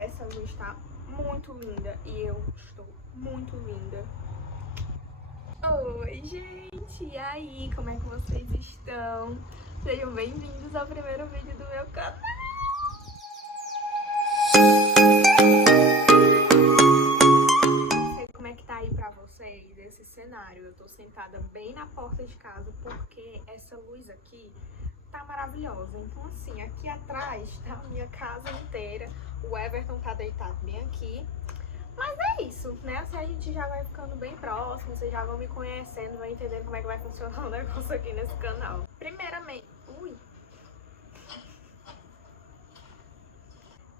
Essa luz está muito linda e eu estou muito linda. Oi, gente! E aí, como é que vocês estão? Sejam bem-vindos ao primeiro vídeo do meu canal! Não sei como é que tá aí pra vocês esse cenário. Eu tô sentada bem na porta de casa porque essa luz aqui tá maravilhosa. Então assim, aqui atrás tá a minha casa inteira. O Everton tá deitado bem aqui. Mas é isso, né? Assim a gente já vai ficando bem próximo, vocês já vão me conhecendo, vão entender como é que vai funcionar o negócio aqui nesse canal. Primeiramente... Ui!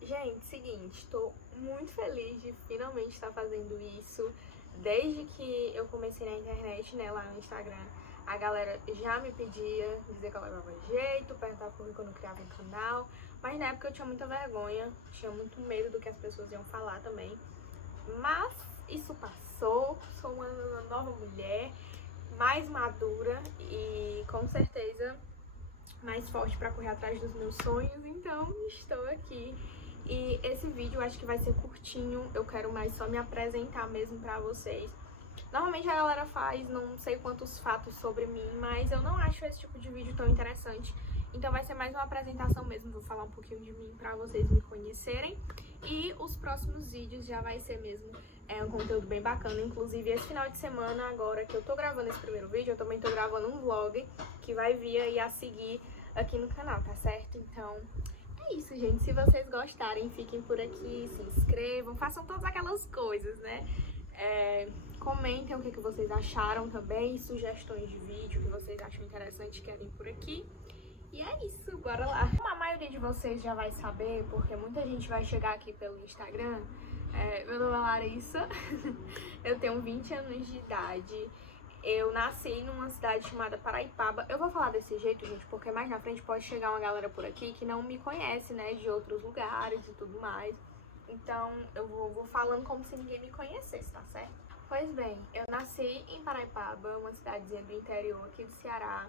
Gente, seguinte, tô muito feliz de finalmente estar fazendo isso. Desde que eu comecei na internet, né, lá no Instagram, a galera já me pedia, dizia que eu levava jeito, perguntava por que eu não criava um canal. Mas na época eu tinha muita vergonha, tinha muito medo do que as pessoas iam falar também. Mas isso passou, sou uma nova mulher, mais madura e com certeza mais forte para correr atrás dos meus sonhos, então estou aqui. E esse vídeo eu acho que vai ser curtinho, eu quero mais só me apresentar mesmo pra vocês. Normalmente a galera faz não sei quantos fatos sobre mim, mas eu não acho esse tipo de vídeo tão interessante. Então vai ser mais uma apresentação mesmo, vou falar um pouquinho de mim pra vocês me conhecerem. E os próximos vídeos já vai ser mesmo um conteúdo bem bacana. Inclusive esse final de semana, agora que eu tô gravando esse primeiro vídeo, eu também tô gravando um vlog que vai vir aí a seguir aqui no canal, tá certo? Então é isso, gente. Se vocês gostarem, fiquem por aqui, se inscrevam, façam todas aquelas coisas, né? Comentem o que vocês acharam também, sugestões de vídeo que vocês acham interessante e querem por aqui. E é isso, bora lá! Como a maioria de vocês já vai saber, porque muita gente vai chegar aqui pelo Instagram, meu nome é Larissa, eu tenho 20 anos de idade, eu nasci numa cidade chamada Paraipaba. Eu vou falar desse jeito, gente, porque mais na frente pode chegar uma galera por aqui que não me conhece, né, de outros lugares e tudo mais. Então eu vou falando como se ninguém me conhecesse, tá certo? Pois bem, eu nasci em Paraipaba, uma cidadezinha do interior aqui do Ceará.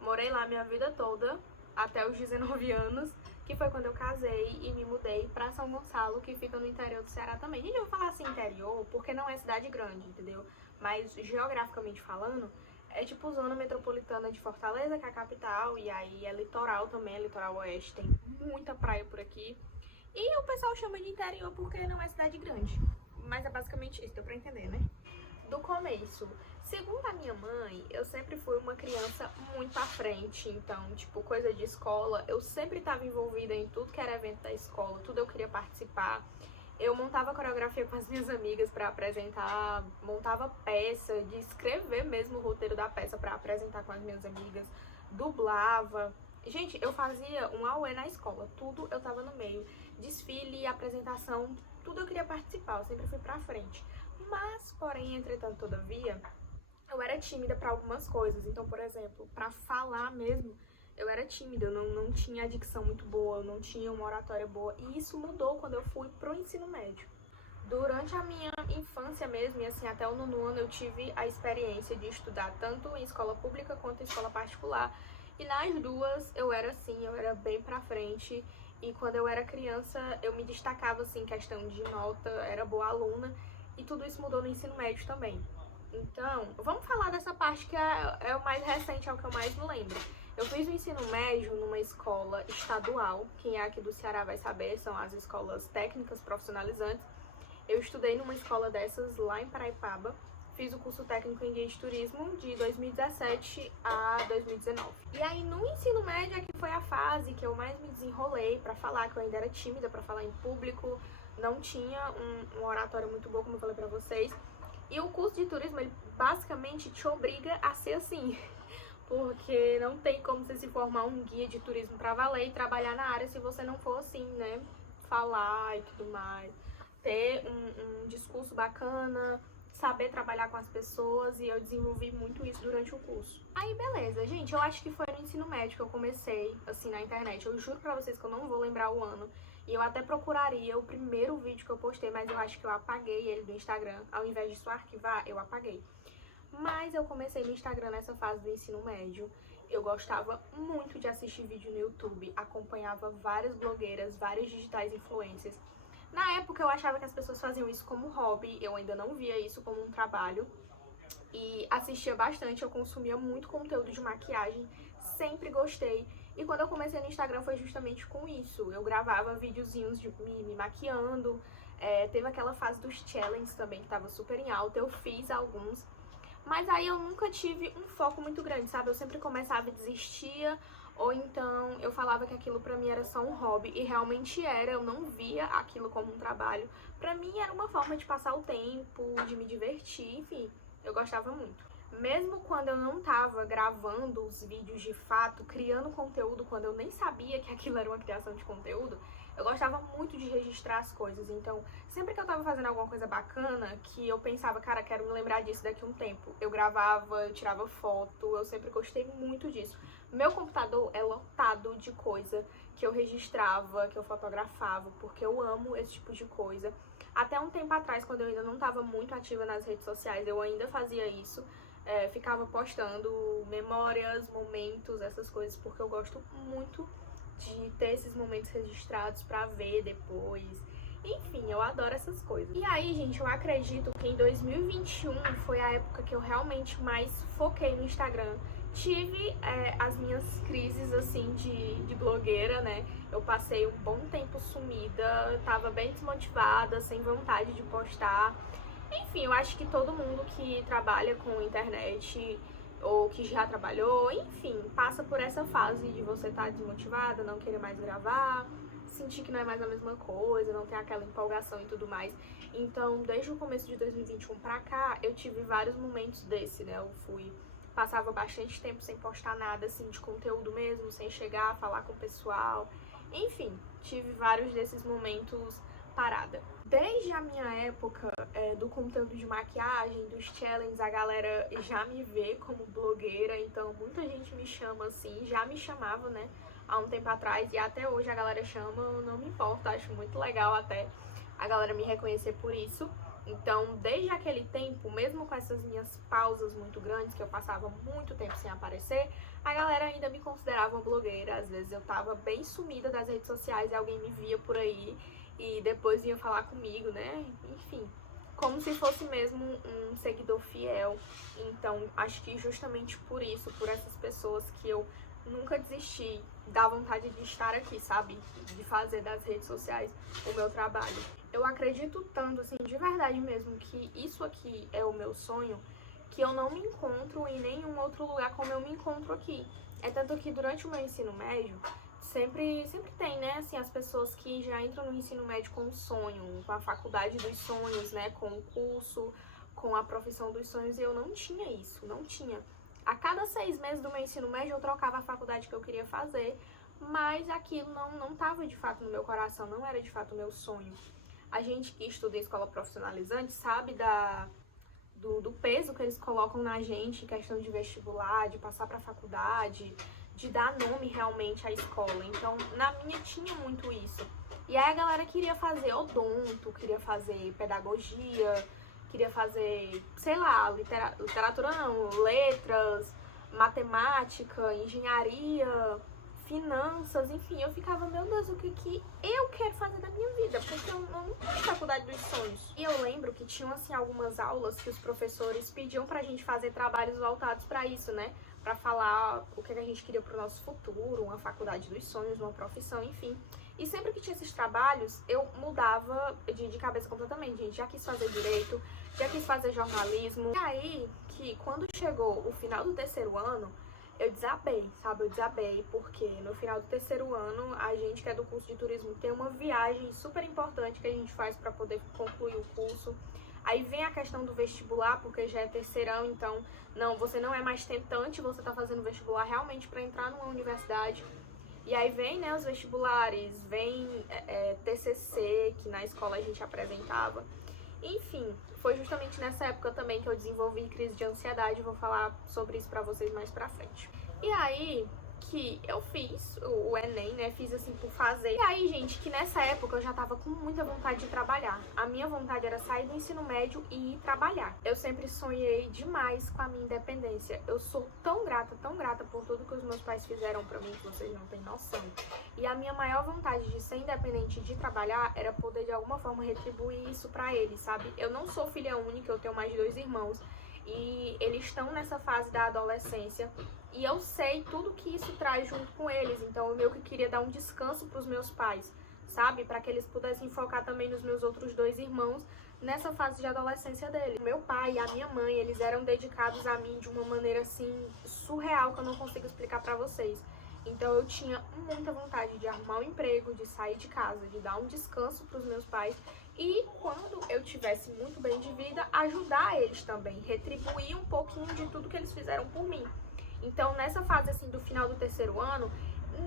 Morei lá minha vida toda, até os 19 anos, que foi quando eu casei e me mudei pra São Gonçalo, que fica no interior do Ceará também. Gente, eu vou falar assim interior, porque não é cidade grande, entendeu? Mas geograficamente falando, é tipo zona metropolitana de Fortaleza, que é a capital, e aí é litoral também, é litoral oeste, tem muita praia por aqui. E o pessoal chama de interior porque não é cidade grande. Mas é basicamente isso, deu pra entender, né? Do começo. Segundo a minha mãe, eu sempre fui uma criança muito à frente, então, tipo, coisa de escola, eu sempre estava envolvida em tudo que era evento da escola, tudo eu queria participar. Eu montava coreografia com as minhas amigas para apresentar, montava peça, de escrever mesmo o roteiro da peça para apresentar com as minhas amigas, dublava. Gente, eu fazia um auê na escola, tudo eu tava no meio. Desfile, apresentação, tudo eu queria participar, eu sempre fui pra frente. Mas, porém, entretanto, todavia, eu era tímida para algumas coisas. Então, por exemplo, para falar mesmo, eu era tímida, eu não tinha a dicção muito boa, eu não tinha uma oratória boa. E isso mudou quando eu fui pro ensino médio. Durante a minha infância mesmo, e assim, até o nono ano, eu tive a experiência de estudar tanto em escola pública quanto em escola particular. E nas duas, eu era assim, eu era bem pra frente. E quando eu era criança, eu me destacava, assim, em questão de nota, era boa aluna. E tudo isso mudou no ensino médio também. Então, vamos falar dessa parte que é o mais recente, é o que eu mais me lembro. Eu fiz o ensino médio numa escola estadual, quem é aqui do Ceará vai saber, são as escolas técnicas profissionalizantes. Eu estudei numa escola dessas lá em Paraipaba, fiz o curso técnico em guia de turismo de 2017 a 2019. E aí no ensino médio é que foi a fase que eu mais me desenrolei pra falar, que eu ainda era tímida pra falar em público, não tinha um oratório muito bom, como eu falei pra vocês. E o curso de turismo, ele basicamente te obriga a ser assim, porque não tem como você se formar um guia de turismo pra valer e trabalhar na área se você não for assim, né, falar e tudo mais, ter um discurso bacana, saber trabalhar com as pessoas, e eu desenvolvi muito isso durante o curso. Aí beleza, gente, eu acho que foi no ensino médio que eu comecei, assim, na internet. Eu juro pra vocês que eu não vou lembrar o ano, e eu até procuraria o primeiro vídeo que eu postei, mas eu acho que eu apaguei ele do Instagram. Ao invés de só arquivar, eu apaguei. Mas eu comecei no Instagram nessa fase do ensino médio. eu gostava muito de assistir vídeo no YouTube, acompanhava várias blogueiras, várias digitais influencers. Na época eu achava que as pessoas faziam isso como hobby, eu ainda não via isso como um trabalho. E assistia bastante, eu consumia muito conteúdo de maquiagem, sempre gostei. E quando eu comecei no Instagram foi justamente com isso. Eu gravava videozinhos de me maquiando, teve aquela fase dos challenges também que tava super em alta, eu fiz alguns. Mas aí eu nunca tive um foco muito grande, sabe? Eu sempre começava e desistia, ou então eu falava que aquilo pra mim era só um hobby, e realmente era, eu não via aquilo como um trabalho. Pra mim era uma forma de passar o tempo, de me divertir, enfim, eu gostava muito. Mesmo quando eu não tava gravando os vídeos de fato, criando conteúdo, quando eu nem sabia que aquilo era uma criação de conteúdo, eu gostava muito de registrar as coisas. Então, sempre que eu tava fazendo alguma coisa bacana, que eu pensava, cara, quero me lembrar disso daqui a um tempo, eu gravava, eu tirava foto, eu sempre gostei muito disso. Meu computador é lotado de coisa que eu registrava, que eu fotografava, porque eu amo esse tipo de coisa. Até um tempo atrás, quando eu ainda não estava muito ativa nas redes sociais, eu ainda fazia isso. Ficava postando memórias, momentos, essas coisas, porque eu gosto muito de ter esses momentos registrados pra ver depois. Enfim, eu adoro essas coisas. E aí, gente, eu acredito que em 2021 foi a época que eu realmente mais foquei no Instagram. Tive as minhas crises, assim, de blogueira, né? Eu passei um bom tempo sumida, tava bem desmotivada, sem vontade de postar. Enfim, eu acho que todo mundo que trabalha com internet ou que já trabalhou, enfim, passa por essa fase de você estar desmotivada, não querer mais gravar, sentir que não é mais a mesma coisa, não ter aquela empolgação e tudo mais. Então, desde o começo de 2021 pra cá, eu tive vários momentos desse, né? Passava bastante tempo sem postar nada, assim, de conteúdo mesmo, sem chegar a falar com o pessoal. Enfim, tive vários desses momentos parada. Desde a minha época do conteúdo de maquiagem, dos challenges, a galera já me vê como blogueira, então muita gente me chama assim, já me chamava, né, há um tempo atrás, e até hoje a galera chama, eu não me importo, acho muito legal até a galera me reconhecer por isso. Então, desde aquele tempo, mesmo com essas minhas pausas muito grandes, que eu passava muito tempo sem aparecer, a galera ainda me considerava uma blogueira. Às vezes eu tava bem sumida das redes sociais e alguém me via por aí e depois vinha falar comigo, né? Enfim, como se fosse mesmo um seguidor fiel. Então, acho que justamente por isso, por essas pessoas que eu nunca desisti, dá vontade de estar aqui, sabe? De fazer das redes sociais o meu trabalho. Eu acredito tanto, assim, de verdade mesmo, que isso aqui é o meu sonho, que eu não me encontro em nenhum outro lugar como eu me encontro aqui. É tanto que durante o meu ensino médio, sempre tem, né, assim, as pessoas que já entram no ensino médio com um sonho, com a faculdade dos sonhos, né, com o curso, com a profissão dos sonhos, e eu não tinha isso, não tinha. A cada 6 meses do meu ensino médio eu trocava a faculdade que eu queria fazer, mas aquilo não estava de fato no meu coração, não era de fato o meu sonho. A gente que estuda em escola profissionalizante sabe do peso que eles colocam na gente em questão de vestibular, de passar para a faculdade, de dar nome realmente à escola. Então, na minha tinha muito isso. E aí a galera queria fazer odonto, queria fazer pedagogia, queria fazer, sei lá, literatura não, letras, matemática, engenharia, finanças, enfim, eu ficava, meu Deus, o que eu quero fazer da minha vida? Porque eu não tenho faculdade dos sonhos. E eu lembro que tinham, assim, algumas aulas que os professores pediam pra gente fazer trabalhos voltados pra isso, né? Pra falar o que a gente queria pro nosso futuro, uma faculdade dos sonhos, uma profissão, enfim. E sempre que tinha esses trabalhos, eu mudava de cabeça completamente, gente. Já quis fazer direito, já quis fazer jornalismo. E aí, que quando chegou o final do terceiro ano, eu desabei, sabe? Eu desabei porque no final do terceiro ano, a gente que é do curso de turismo tem uma viagem super importante que a gente faz para poder concluir o curso. Aí vem a questão do vestibular, porque já é terceirão, então você não é mais tentante, você tá fazendo vestibular realmente para entrar numa universidade. E aí vem, né, os vestibulares, vem TCC, que na escola a gente apresentava. Enfim, foi justamente nessa época também que eu desenvolvi crise de ansiedade, vou falar sobre isso pra vocês mais pra frente. E aí, que eu fiz o Enem, né? Fiz assim por fazer. E aí, gente, que nessa época eu já tava com muita vontade de trabalhar. A minha vontade era sair do ensino médio e ir trabalhar. Eu sempre sonhei demais com a minha independência. Eu sou tão grata por tudo que os meus pais fizeram pra mim, que vocês não têm noção. E a minha maior vontade de ser independente e de trabalhar era poder de alguma forma retribuir isso pra eles, sabe? Eu não sou filha única, eu tenho mais 2 irmãos. E eles estão nessa fase da adolescência e eu sei tudo que isso traz junto com eles, então eu meio que queria dar um descanso para os meus pais, sabe? Para que eles pudessem focar também nos meus outros 2 irmãos nessa fase de adolescência deles. Meu pai e a minha mãe, eles eram dedicados a mim de uma maneira assim surreal que eu não consigo explicar para vocês. Então eu tinha muita vontade de arrumar um emprego, de sair de casa, de dar um descanso para os meus pais e quando eu tivesse muito bem de vida, ajudar eles também, retribuir um pouquinho de tudo que eles fizeram por mim. Então nessa fase assim do final do 3º ano,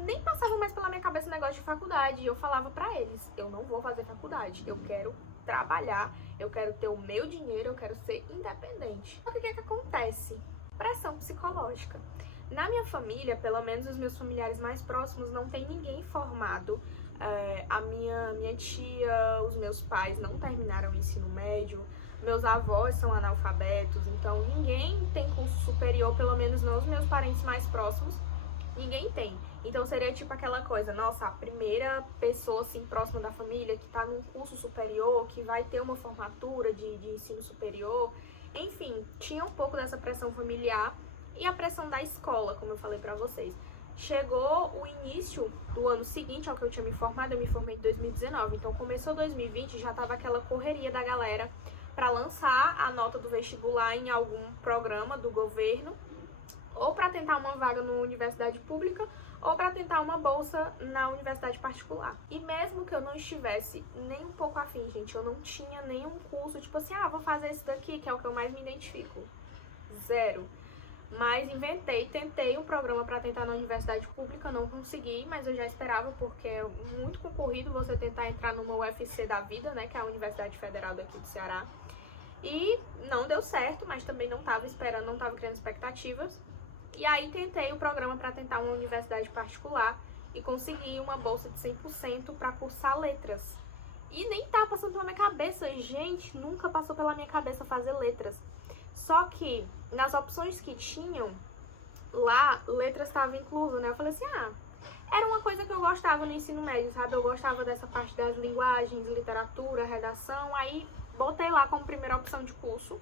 nem passava mais pela minha cabeça o negócio de faculdade. E eu falava pra eles, eu não vou fazer faculdade, eu quero trabalhar, eu quero ter o meu dinheiro, eu quero ser independente. Só que o que acontece? Pressão psicológica. Na minha família, pelo menos os meus familiares mais próximos, não tem ninguém formado. A minha tia, os meus pais não terminaram o ensino médio, meus avós são analfabetos, então ninguém tem curso superior, pelo menos não os meus parentes mais próximos, ninguém tem. Então seria tipo aquela coisa, nossa, a primeira pessoa assim próxima da família que tá num curso superior, que vai ter uma formatura de ensino superior, enfim, tinha um pouco dessa pressão familiar. E a pressão da escola, como eu falei pra vocês. Chegou o início do ano seguinte ao que eu tinha me formado, eu me formei em 2019. Então começou 2020, já tava aquela correria da galera pra lançar a nota do vestibular em algum programa do governo, ou pra tentar uma vaga numa universidade pública, ou pra tentar uma bolsa na universidade particular. E mesmo que eu não estivesse nem um pouco afim, gente, eu não tinha nenhum curso, tipo assim, vou fazer isso daqui, que é o que eu mais me identifico. Zero. Mas tentei um programa para tentar na universidade pública, não consegui, mas eu já esperava porque é muito concorrido você tentar entrar numa UFC da vida, né, que é a Universidade Federal daqui do Ceará. E não deu certo, mas também não estava esperando, não estava criando expectativas. E aí tentei o programa para tentar uma universidade particular e consegui uma bolsa de 100% para cursar letras. E nem tá passando pela minha cabeça, gente, nunca passou pela minha cabeça fazer letras. Só que nas opções que tinham, lá, letras estava incluso, né? Eu falei assim, era uma coisa que eu gostava no ensino médio, sabe? Eu gostava dessa parte das linguagens, literatura, redação. Aí botei lá como primeira opção de curso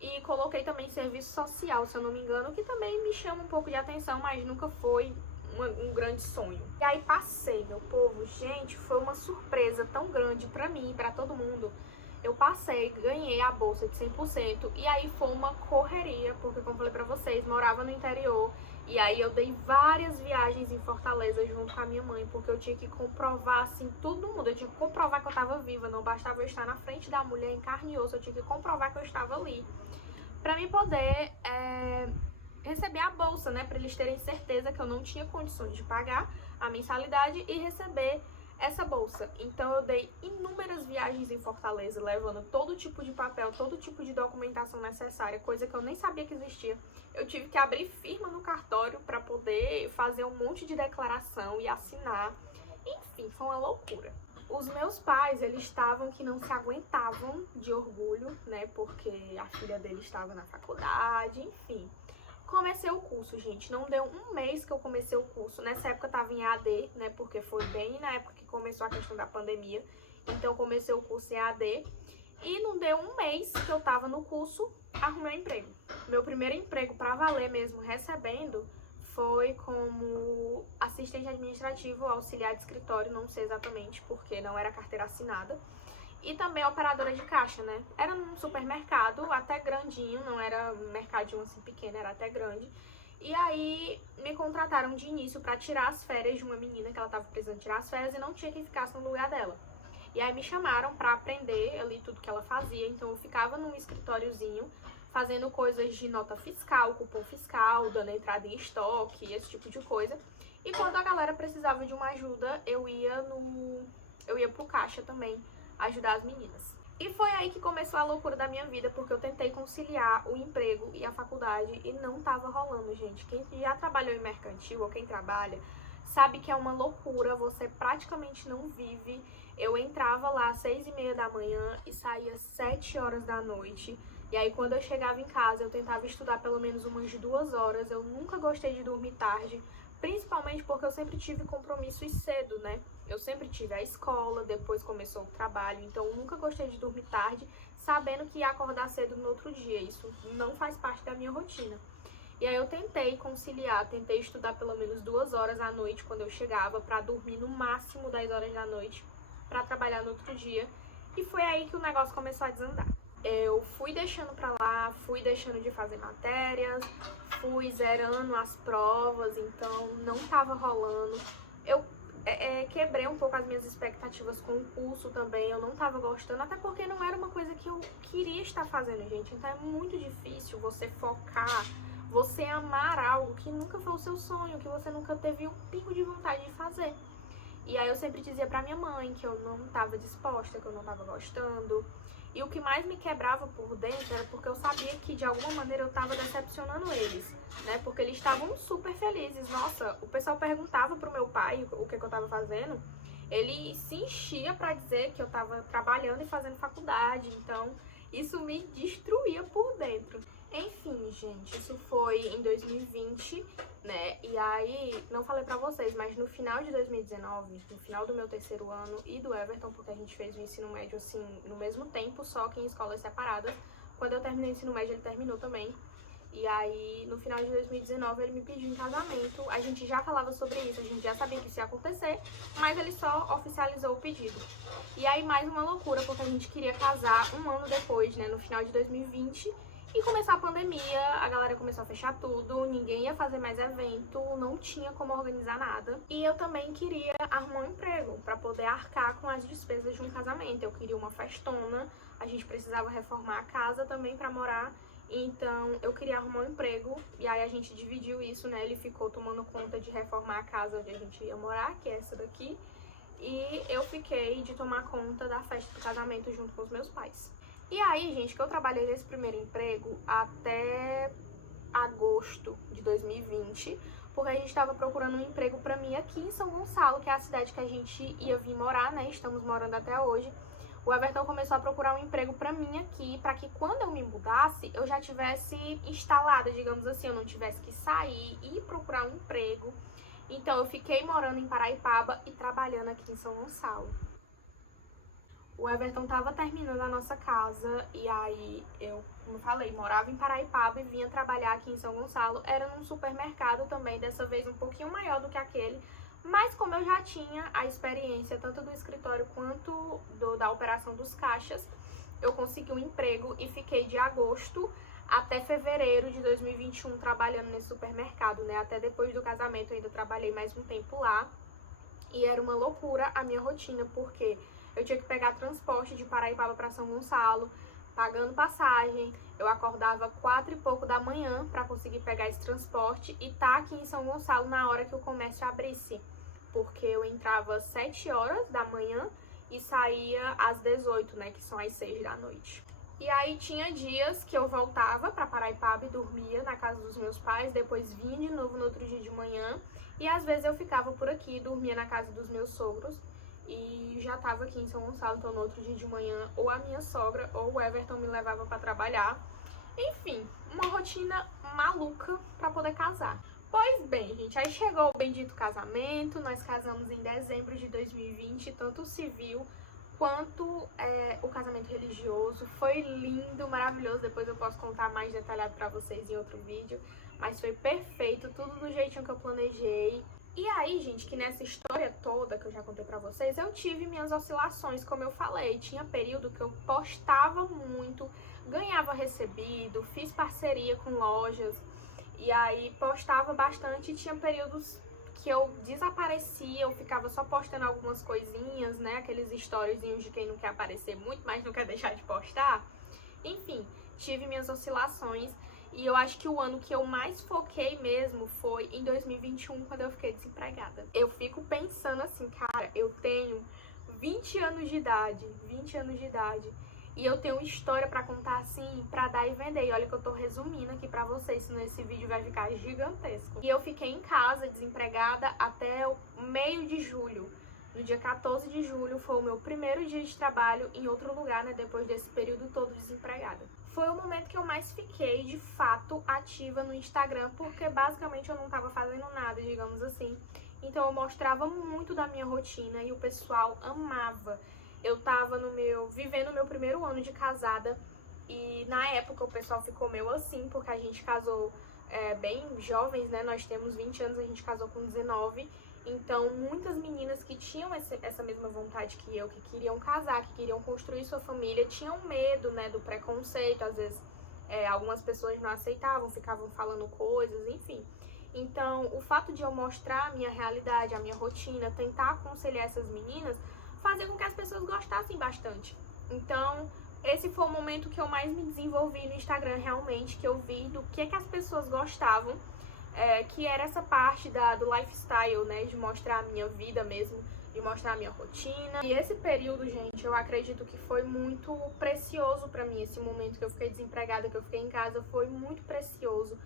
e coloquei também serviço social, se eu não me engano, que também me chama um pouco de atenção, mas nunca foi um grande sonho. E aí passei, meu povo, gente, foi uma surpresa tão grande pra mim e pra todo mundo. Eu passei, ganhei a bolsa de 100% e aí foi uma correria, porque como eu falei pra vocês, morava no interior e aí eu dei várias viagens em Fortaleza junto com a minha mãe, porque eu tinha que comprovar, assim, tudo no mundo, eu tinha que comprovar que eu tava viva, não bastava eu estar na frente da mulher em carne e osso, eu tinha que comprovar que eu estava ali, pra mim poder receber a bolsa, né, pra eles terem certeza que eu não tinha condições de pagar a mensalidade e receber essa bolsa. Então eu dei inúmeras viagens em Fortaleza, levando todo tipo de papel, todo tipo de documentação necessária, coisa que eu nem sabia que existia. Eu tive que abrir firma no cartório para poder fazer um monte de declaração e assinar. Enfim, foi uma loucura. Os meus pais, eles estavam que não se aguentavam de orgulho, né, porque a filha dele estava na faculdade, enfim. Comecei o curso, gente, não deu um mês que eu comecei o curso, nessa época eu tava em AD, né, porque foi bem na época que começou a questão da pandemia, então comecei o curso em AD, e não deu um mês que eu tava no curso, arrumei um emprego. Meu primeiro emprego pra valer mesmo, recebendo, foi como assistente administrativo, auxiliar de escritório, não sei exatamente, porque não era carteira assinada. E também operadora de caixa, né? Era num supermercado, até grandinho, não era um mercadinho assim pequeno, era até grande. E aí me contrataram de início pra tirar as férias de uma menina que ela tava precisando tirar as férias e não tinha quem ficasse no lugar dela. E aí me chamaram pra aprender ali tudo que ela fazia, então eu ficava num escritóriozinho fazendo coisas de nota fiscal, cupom fiscal, dando entrada em estoque, esse tipo de coisa. E quando a galera precisava de uma ajuda, eu ia pro caixa também ajudar as meninas. E foi aí que começou a loucura da minha vida, porque eu tentei conciliar o emprego e a faculdade e não tava rolando, gente. Quem já trabalhou em mercantil ou quem trabalha sabe que é uma loucura, você praticamente não vive. Eu entrava lá às 6h30 da manhã e saía às 7 horas da noite. E aí quando eu chegava em casa eu tentava estudar pelo menos umas 2 horas. Eu nunca gostei de dormir tarde, principalmente porque eu sempre tive compromissos cedo, né? Eu sempre tive a escola, depois começou o trabalho, então eu nunca gostei de dormir tarde, sabendo que ia acordar cedo no outro dia. Isso não faz parte da minha rotina. E aí eu tentei conciliar, tentei estudar pelo menos 2 horas à noite quando eu chegava, pra dormir no máximo 10 horas da noite, pra trabalhar no outro dia. E foi aí que o negócio começou a desandar. Eu fui deixando pra lá, fui deixando de fazer matérias, fui zerando as provas, então não tava rolando. Eu quebrei um pouco as minhas expectativas com o curso também, eu não tava gostando, até porque não era uma coisa que eu queria estar fazendo, gente. Então é muito difícil você focar, você amar algo que nunca foi o seu sonho, que você nunca teve um pingo de vontade de fazer. E aí eu sempre dizia pra minha mãe que eu não tava disposta, que eu não tava gostando. E o que mais me quebrava por dentro era porque eu sabia que de alguma maneira eu tava decepcionando eles, né? Porque eles estavam super felizes. Nossa, o pessoal perguntava pro meu pai o que eu tava fazendo. Ele se enchia pra dizer que eu tava trabalhando e fazendo faculdade. Então, isso me destruía por dentro. Enfim, gente, isso foi em 2020, né? E aí, não falei pra vocês, mas no final de 2019, no final do meu terceiro ano e do Everton, porque a gente fez o ensino médio, assim, no mesmo tempo, só que em escolas separadas. Quando eu terminei o ensino médio, ele terminou também. E aí, no final de 2019, ele me pediu em casamento. A gente já falava sobre isso, a gente já sabia que isso ia acontecer, mas ele só oficializou o pedido. E aí, mais uma loucura, porque a gente queria casar um ano depois, né? No final de 2020. E começou a pandemia, a galera começou a fechar tudo, ninguém ia fazer mais evento, não tinha como organizar nada. E eu também queria arrumar um emprego pra poder arcar com as despesas de um casamento. Eu queria uma festona, a gente precisava reformar a casa também pra morar. Então eu queria arrumar um emprego e aí a gente dividiu isso, né? Ele ficou tomando conta de reformar a casa onde a gente ia morar, que é essa daqui. E eu fiquei de tomar conta da festa do casamento junto com os meus pais. E aí, gente, que eu trabalhei nesse primeiro emprego até agosto de 2020, porque a gente estava procurando um emprego pra mim aqui em São Gonçalo, que é a cidade que a gente ia vir morar, né? Estamos morando até hoje. O Everton começou a procurar um emprego pra mim aqui, pra que quando eu me mudasse, eu já tivesse instalada, digamos assim, eu não tivesse que sair e procurar um emprego. Então eu fiquei morando em Paraipaba e trabalhando aqui em São Gonçalo. O Everton tava terminando a nossa casa e aí eu, como eu falei, morava em Paraipaba e vinha trabalhar aqui em São Gonçalo. Era num supermercado também, dessa vez um pouquinho maior do que aquele. Mas como eu já tinha a experiência tanto do escritório quanto da operação dos caixas, eu consegui um emprego e fiquei de agosto até fevereiro de 2021 trabalhando nesse supermercado, né? Até depois do casamento eu ainda trabalhei mais um tempo lá. E era uma loucura a minha rotina, porque eu tinha que pegar transporte de Paraipaba para São Gonçalo, pagando passagem. Eu acordava 4 e pouco da manhã para conseguir pegar esse transporte e tá aqui em São Gonçalo na hora que o comércio abrisse. Porque eu entrava às 7 horas da manhã e saía às 18, né, que são às 6 da noite. E aí tinha dias que eu voltava para Paraipaba e dormia na casa dos meus pais, depois vinha de novo no outro dia de manhã. E às vezes eu ficava por aqui, dormia na casa dos meus sogros. E já tava aqui em São Gonçalo, então no outro dia de manhã ou a minha sogra ou o Everton me levava pra trabalhar. Enfim, uma rotina maluca pra poder casar. Pois bem, gente, aí chegou o bendito casamento, nós casamos em dezembro de 2020, tanto o civil quanto o casamento religioso. Foi lindo, maravilhoso, depois eu posso contar mais detalhado pra vocês em outro vídeo. Mas foi perfeito, tudo do jeitinho que eu planejei. E aí, gente, que nessa história toda que eu já contei pra vocês, eu tive minhas oscilações, como eu falei. Tinha período que eu postava muito, ganhava recebido, fiz parceria com lojas, e aí postava bastante. E tinha períodos que eu desaparecia, eu ficava só postando algumas coisinhas, né? Aqueles storyzinhos de quem não quer aparecer muito, mas não quer deixar de postar. Enfim, tive minhas oscilações. E eu acho que o ano que eu mais foquei mesmo foi em 2021, quando eu fiquei desempregada. Eu fico pensando assim, cara, eu tenho 20 anos de idade, E eu tenho história pra contar assim, pra dar e vender. E olha que eu tô resumindo aqui pra vocês, senão esse vídeo vai ficar gigantesco. E eu fiquei em casa, desempregada, até o meio de julho. No dia 14 de julho foi o meu primeiro dia de trabalho em outro lugar, né? Depois desse período todo desempregada. Foi o momento que eu mais fiquei, de fato, ativa no Instagram, porque basicamente eu não tava fazendo nada, digamos assim. Então eu mostrava muito da minha rotina e o pessoal amava. Eu tava vivendo o meu primeiro ano de casada e na época o pessoal ficou meio assim, porque a gente casou bem jovens, né? Nós temos 20 anos, a gente casou com 19. Então, muitas meninas que tinham essa mesma vontade que eu, que queriam casar, que queriam construir sua família, tinham medo, né, do preconceito. Às vezes, algumas pessoas não aceitavam, ficavam falando coisas, enfim. Então, o fato de eu mostrar a minha realidade, a minha rotina, tentar aconselhar essas meninas, fazia com que as pessoas gostassem bastante. Então, esse foi o momento que eu mais me desenvolvi no Instagram, realmente, que eu vi do que as pessoas gostavam. Que era essa parte do lifestyle, né, de mostrar a minha vida mesmo, de mostrar a minha rotina. E esse período, gente, eu acredito que foi muito precioso pra mim. Esse momento que eu fiquei desempregada, que eu fiquei em casa, foi muito precioso,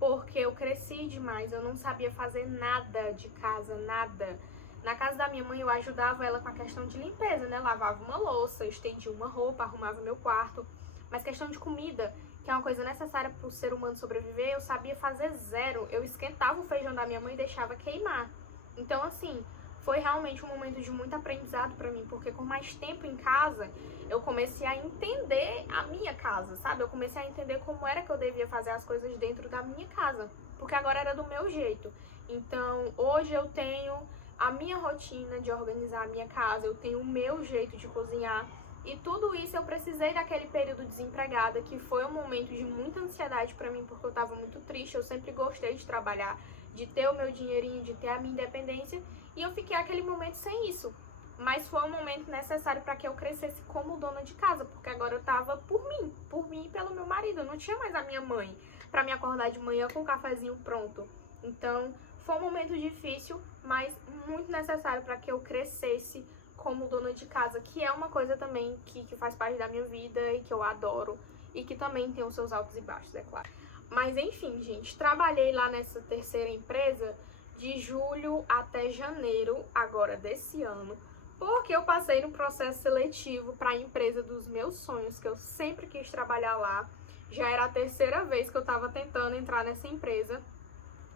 porque eu cresci demais, eu não sabia fazer nada de casa, nada. Na casa da minha mãe eu ajudava ela com a questão de limpeza, né, lavava uma louça, estendia uma roupa, arrumava meu quarto, mas questão de comida, que é uma coisa necessária para o ser humano sobreviver, eu sabia fazer zero. Eu esquentava o feijão da minha mãe e deixava queimar. Então, assim, foi realmente um momento de muito aprendizado para mim, porque com mais tempo em casa, eu comecei a entender a minha casa, sabe? Eu comecei a entender como era que eu devia fazer as coisas dentro da minha casa, porque agora era do meu jeito. Então, hoje eu tenho a minha rotina de organizar a minha casa, eu tenho o meu jeito de cozinhar. E tudo isso eu precisei daquele período desempregada, que foi um momento de muita ansiedade pra mim, porque eu tava muito triste. Eu sempre gostei de trabalhar, de ter o meu dinheirinho, de ter a minha independência, e eu fiquei aquele momento sem isso. Mas foi um momento necessário para que eu crescesse como dona de casa, porque agora eu tava por mim e pelo meu marido. Eu não tinha mais a minha mãe pra me acordar de manhã com o cafezinho pronto. Então, foi um momento difícil, mas muito necessário para que eu crescesse como dona de casa, que é uma coisa também que faz parte da minha vida e que eu adoro, e que também tem os seus altos e baixos, é claro. Mas enfim, gente, trabalhei lá nessa terceira empresa de julho até janeiro agora desse ano, porque eu passei no processo seletivo para a empresa dos meus sonhos, que eu sempre quis trabalhar lá. Já era a terceira vez que eu estava tentando entrar nessa empresa.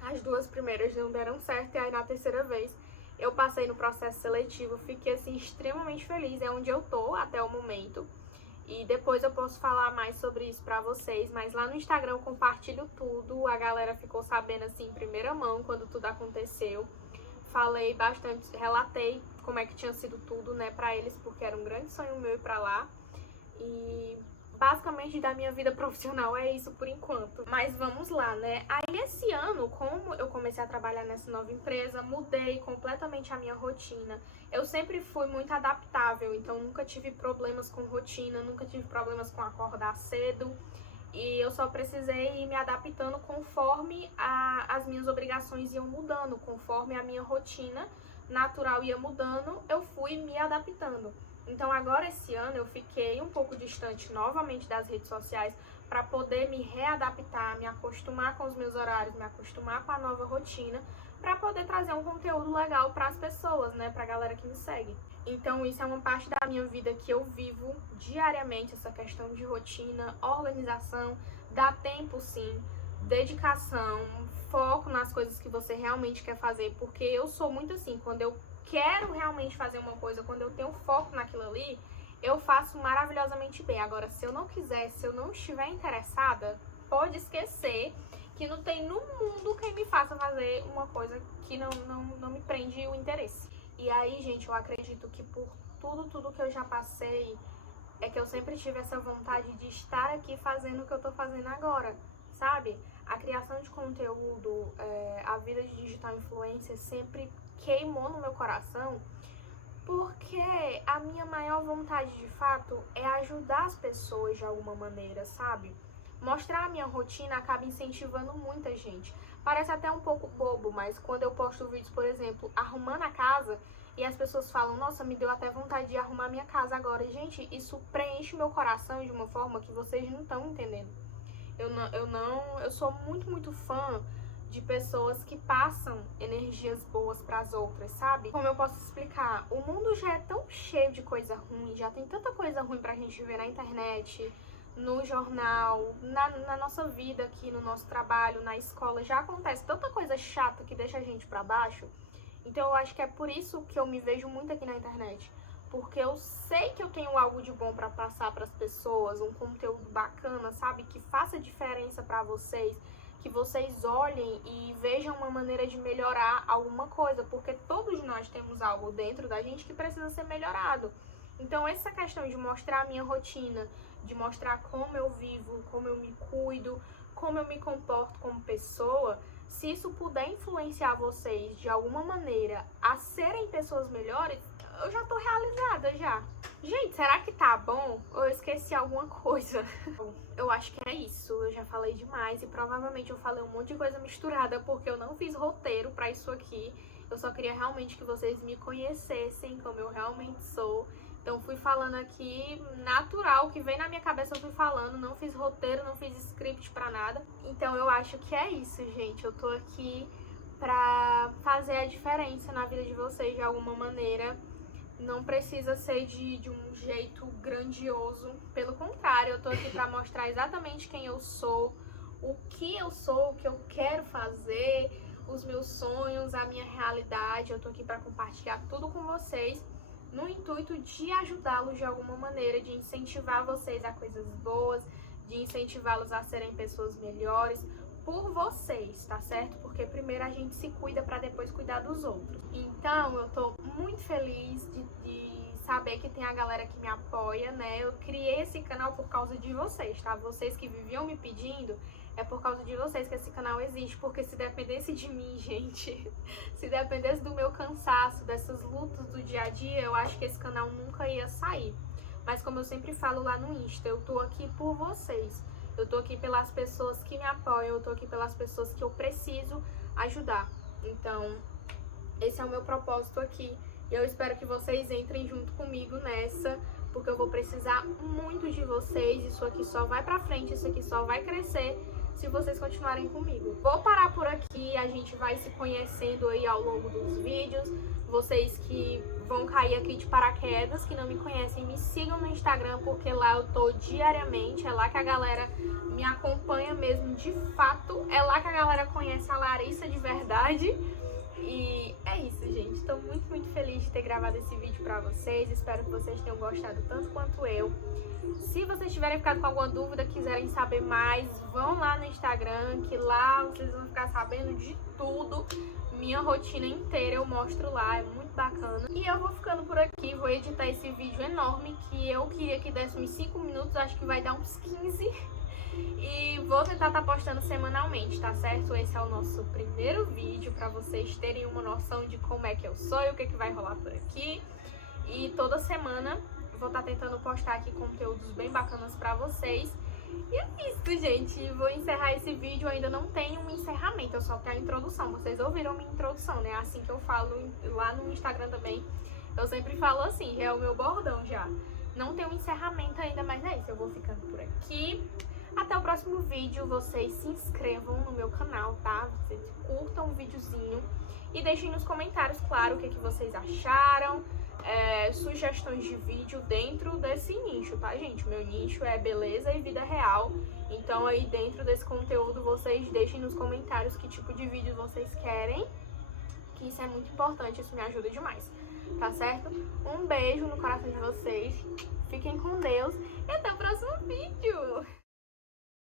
As duas primeiras não deram certo, e aí na terceira vez eu passei no processo seletivo, fiquei assim extremamente feliz, é onde eu tô até o momento. E depois eu posso falar mais sobre isso pra vocês, mas lá no Instagram eu compartilho tudo, a galera ficou sabendo assim em primeira mão quando tudo aconteceu. Falei bastante, relatei como é que tinha sido tudo, né, pra eles, porque era um grande sonho meu ir pra lá. E basicamente da minha vida profissional é isso por enquanto. Mas vamos lá, né? Aí esse ano, como eu comecei a trabalhar nessa nova empresa, mudei completamente a minha rotina. Eu sempre fui muito adaptável, então nunca tive problemas com rotina, nunca tive problemas com acordar cedo. E eu só precisei ir me adaptando conforme as minhas obrigações iam mudando, conforme a minha rotina natural ia mudando, eu fui me adaptando. Então agora esse ano eu fiquei um pouco distante novamente das redes sociais para poder me readaptar, me acostumar com os meus horários, me acostumar com a nova rotina, para poder trazer um conteúdo legal para as pessoas, né, para a galera que me segue. Então isso é uma parte da minha vida que eu vivo diariamente, essa questão de rotina, organização, dá tempo sim, dedicação, foco nas coisas que você realmente quer fazer, porque eu sou muito assim, quando eu quero realmente fazer uma coisa, quando eu tenho foco naquilo ali, eu faço maravilhosamente bem. Agora, se eu não quiser, se eu não estiver interessada, pode esquecer que não tem no mundo quem me faça fazer uma coisa que não me prende o interesse. E aí, gente, eu acredito que por tudo que eu já passei, é que eu sempre tive essa vontade de estar aqui fazendo o que eu tô fazendo agora, sabe? A criação de conteúdo, a vida de digital influencer sempre queimou no meu coração, porque a minha maior vontade de fato é ajudar as pessoas de alguma maneira, sabe? Mostrar a minha rotina acaba incentivando muita gente. Parece até um pouco bobo, mas quando eu posto vídeos, por exemplo, arrumando a casa, e as pessoas falam, nossa, me deu até vontade de arrumar minha casa agora. E, gente, isso preenche meu coração de uma forma que vocês não estão entendendo. Eu sou muito fã de pessoas que passam energias boas para as outras, sabe? Como eu posso explicar? O mundo já é tão cheio de coisa ruim, já tem tanta coisa ruim pra gente ver na internet, no jornal, na nossa vida aqui, no nosso trabalho, na escola. Já acontece tanta coisa chata que deixa a gente pra baixo. Então eu acho que é por isso que eu me vejo muito aqui na internet. Porque eu sei que eu tenho algo de bom pra passar pras pessoas, um conteúdo bacana, sabe? Que faça diferença pra vocês, que vocês olhem e vejam uma maneira de melhorar alguma coisa. Porque todos nós temos algo dentro da gente que precisa ser melhorado. Então essa questão de mostrar a minha rotina, de mostrar como eu vivo, como eu me cuido, como eu me comporto como pessoa, se isso puder influenciar vocês de alguma maneira a serem pessoas melhores, eu já tô realizada já. Gente, será que tá bom? Ou eu esqueci alguma coisa? Eu acho que é isso, eu já falei demais e provavelmente eu falei um monte de coisa misturada porque eu não fiz roteiro pra isso aqui. Eu só queria realmente que vocês me conhecessem como eu realmente sou. Então fui falando aqui, natural, o que vem na minha cabeça eu fui falando, não fiz roteiro, não fiz script pra nada. Então eu acho que é isso, gente. Eu tô aqui pra fazer a diferença na vida de vocês de alguma maneira. Não precisa ser de um jeito grandioso. Pelo contrário, eu tô aqui pra mostrar exatamente quem eu sou, o que eu quero fazer, os meus sonhos, a minha realidade. Eu tô aqui pra compartilhar tudo com vocês, no intuito de ajudá-los de alguma maneira, de incentivar vocês a coisas boas, de incentivá-los a serem pessoas melhores por vocês, tá certo? Porque primeiro a gente se cuida pra depois cuidar dos outros. Então eu tô muito feliz de saber que tem a galera que me apoia, né? Eu criei esse canal por causa de vocês, tá? Vocês que viviam me pedindo, é por causa de vocês que esse canal existe, porque se dependesse de mim, gente, se dependesse do meu cansaço, dessas lutas do dia a dia, eu acho que esse canal nunca ia sair. Mas como eu sempre falo lá no Insta, eu tô aqui por vocês. Eu tô aqui pelas pessoas que me apoiam, eu tô aqui pelas pessoas que eu preciso ajudar. Então, esse é o meu propósito aqui. E eu espero que vocês entrem junto comigo nessa, porque eu vou precisar muito de vocês. Isso aqui só vai pra frente, isso aqui só vai crescer se vocês continuarem comigo. Vou parar por aqui, a gente vai se conhecendo aí ao longo dos vídeos. Vocês que vão cair aqui de paraquedas, que não me conhecem, me sigam no Instagram, porque lá eu tô diariamente, é lá que a galera me acompanha mesmo, de fato, é lá que a galera conhece a Larissa de verdade. E é isso, gente, tô muito feliz de ter gravado esse vídeo pra vocês, espero que vocês tenham gostado tanto quanto eu. Se vocês tiverem ficado com alguma dúvida, quiserem saber mais, vão lá no Instagram, que lá vocês vão ficar sabendo de tudo. Minha rotina inteira eu mostro lá, é muito bacana. E eu vou ficando por aqui, vou editar esse vídeo enorme, que eu queria que desse uns 5 minutos, acho que vai dar uns 15. E vou tentar estar postando semanalmente, tá certo? Esse é o nosso primeiro vídeo, pra vocês terem uma noção de como é que eu sou e o que vai rolar por aqui. E toda semana vou estar tentando postar aqui conteúdos bem bacanas pra vocês. E é isso, gente. Vou encerrar esse vídeo. Eu ainda não tenho um encerramento, eu só tenho a introdução. Vocês ouviram minha introdução, né? Assim que eu falo lá no Instagram também. Eu sempre falo assim, já é o meu bordão já. Não tem um encerramento ainda, mas é isso. Eu vou ficando por aqui. Até o próximo vídeo. Vocês se inscrevam no meu canal, tá? Vocês curtam o videozinho. E deixem nos comentários, claro, o que vocês acharam. Sugestões de vídeo dentro desse nicho, tá, gente? Meu nicho é beleza e vida real. Então aí dentro desse conteúdo vocês deixem nos comentários que tipo de vídeo vocês querem, que isso é muito importante, isso me ajuda demais, tá certo? Um beijo no coração de vocês, fiquem com Deus e até o próximo vídeo!